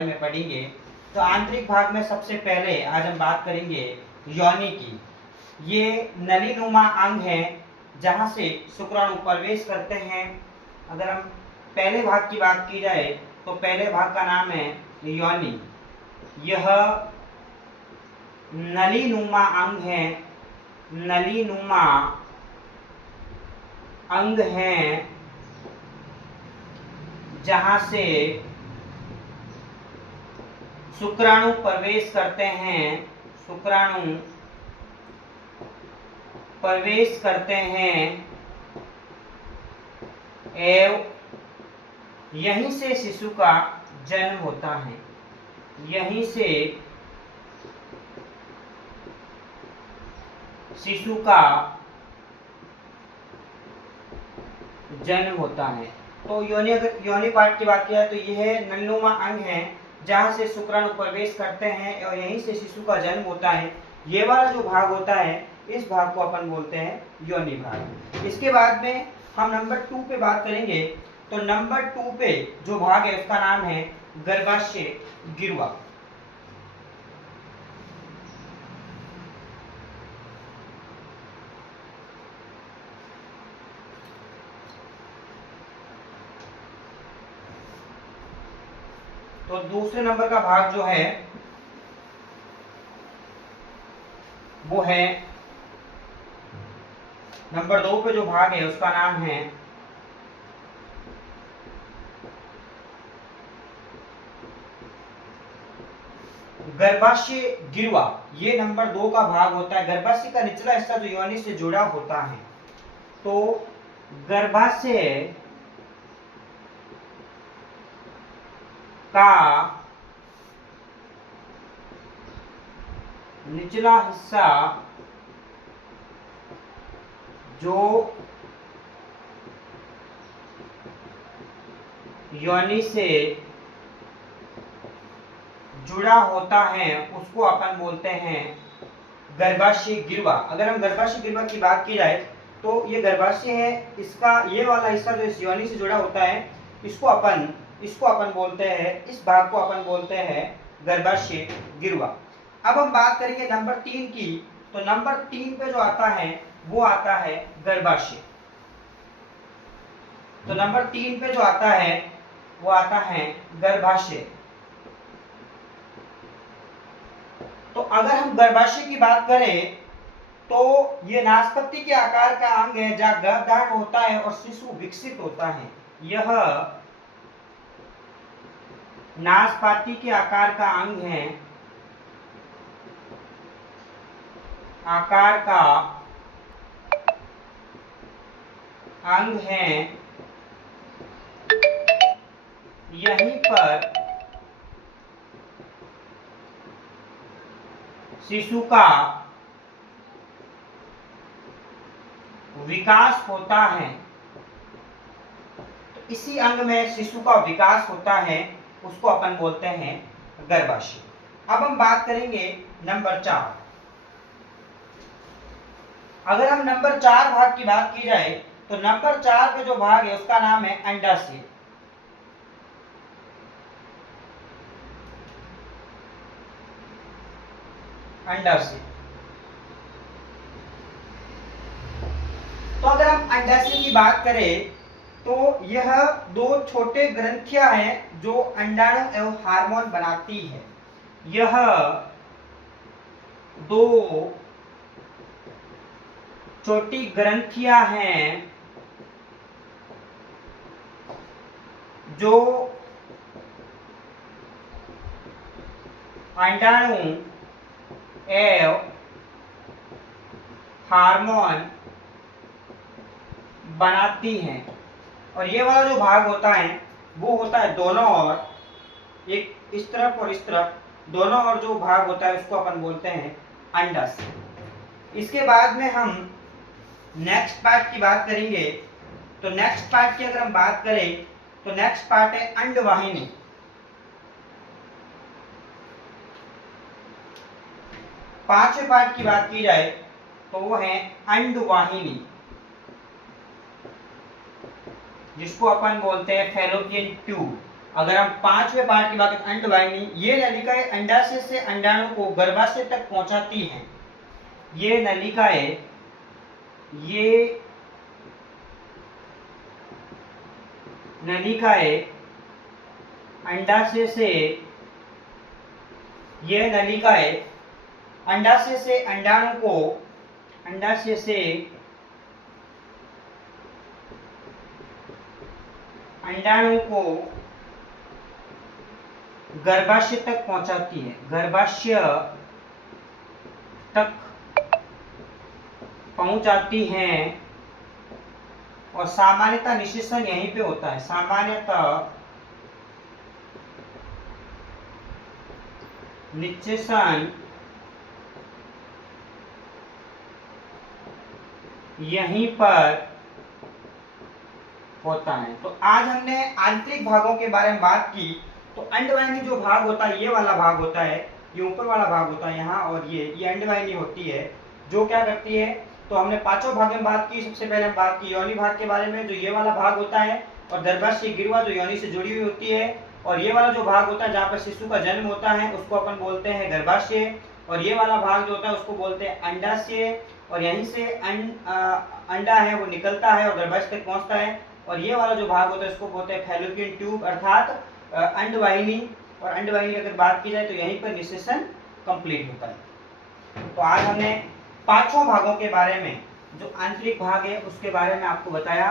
में पढ़ेंगे। तो आंतरिक भाग में सबसे पहले आज हम बात करेंगे योनि की। ये नलीनुमा अंग है जहाँ से शुक्राणु प्रवेश करते हैं। अगर हम पहले भाग की बात की जाए तो पहले भाग का नाम है योनि। यह नलीनुमा अंग है, नलीनुमा अंग है जहाँ से शुक्राणु प्रवेश करते हैं, शुक्राणु प्रवेश करते हैं एवं यहीं से शिशु का जन्म होता है, यहीं से शिशु का जन्म होता है। तो योनि पार्ट की बात किया तो यह नलीनुमा अंग है जहाँ से शुक्राणु प्रवेश करते हैं और यहीं से शिशु का जन्म होता है। ये वाला जो भाग होता है इस भाग को अपन बोलते हैं योनि भाग। इसके बाद में हम नंबर 2 पे बात करेंगे। तो नंबर 2 पे जो भाग है उसका नाम है गर्भाशय गिरवा। तो दूसरे नंबर का भाग जो है वो है नंबर 2 पे जो भाग है उसका नाम है गर्भाशय गिरवा। ये नंबर 2 का भाग होता है। गर्भाशय का निचला हिस्सा जो योनि से जुड़ा होता है। तो गर्भाशय का निचला हिस्सा जो योनि से जुड़ा होता है उसको अपन बोलते हैं गर्भाशय गिरवा। अगर हम गर्भाशय गिरवा की बात की जाए तो ये गर्भाशय है, इसका ये वाला हिस्सा जो इस योनि से जुड़ा होता है इसको अपन बोलते हैं, इस भाग को अपन बोलते हैं गर्भाशय गिरवा। अब हम बात करेंगे नंबर 3 की। तो नंबर 3 पे जो आता है वो आता है गर्भाशय। तो नंबर 3 पे जो आता है वो आता है गर्भाशय। तो अगर हम गर्भाशय की बात करें तो ये नाशपत्ती के आकार का अंग है जहाँ गर्भधारण होता है और शिशु विकसित होता है। यह नाशपाती के आकार का अंग है, आकार का अंग है। यहीं पर शिशु का विकास होता है। तो इसी अंग में शिशु का विकास होता है, उसको अपन बोलते हैं गर्भाशय। अब हम बात करेंगे नंबर 4। अगर हम नंबर 4 भाग की बात की जाए तो नंबर 4 पे जो भाग है उसका नाम है अंडाशय। अंडाशय। तो अगर हम अंडाशय की बात करें तो यह 2 छोटे ग्रंथियां हैं जो अंडाणु एवं हार्मोन बनाती है। यह 2 छोटी ग्रंथियां हैं जो अंडाणु एवं हार्मोन बनाती हैं। और ये वाला जो भाग होता है वो होता है दोनों ओर, एक इस तरफ और इस तरफ, दोनों ओर जो भाग होता है उसको अपन बोलते हैं अंडाशय। इसके बाद में हम नेक्स्ट पार्ट की बात करेंगे। तो नेक्स्ट पार्ट की अगर हम बात करें तो नेक्स्ट पार्ट है अंडवाहिनी। पांचवें पार्ट की बात की जाए तो वो है अंडवाहिनी, जिसको अपन बोलते हैं फैलोपियन ट्यूब। अगर हम पांचवें पार्ट की बात करें, अंडवाहिनी, ये नलिकाएं अंडाशय से अंडाणु को गर्भाशय तक पहुंचाती हैं। ये नलिकाएं अंडाशय से अंडाशय से अंडाणु को गर्भाशय तक पहुंचाती है, गर्भाशय तक पहुंचाती हैं। और सामान्यतः निषेचन यहीं पे होता है, सामान्यतः निषेचन यहीं पर होता है। तो आज हमने आंतरिक भागों के बारे में बात की। तो अंडवाहिनी जो भाग होता है, ये वाला भाग होता है, ये ऊपर वाला भाग होता है यहाँ, और ये अंडवाहिनी होती है जो क्या करती है। तो हमने पांचों भाग में बात की। सबसे पहले हम बात की योनि भाग के बारे में, जो ये वाला भाग होता है, और गर्भाशय गिरवा जो योनि से जुड़ी हुई होती है। और ये वाला जो भाग होता है जहाँ पर शिशु का जन्म होता है, उसको अपन बोलते हैं गर्भाशय। और ये वाला भाग जो होता है उसको बोलते हैं अंडाशय। और यहीं से अंडा है वो निकलता है और गर्भाशय तक पहुंचता है। और ये वाला जो भाग होता है उसको बोलते हैं फैलोपियन ट्यूब, अर्थात अंडवाहिनी। और अंडवाहिनी की अगर बात की जाए तो यहीं पर निषेचन कंप्लीट होता है। तो आज हमने पांचों भागों के बारे में, जो आंतरिक भाग है उसके बारे में आपको बताया।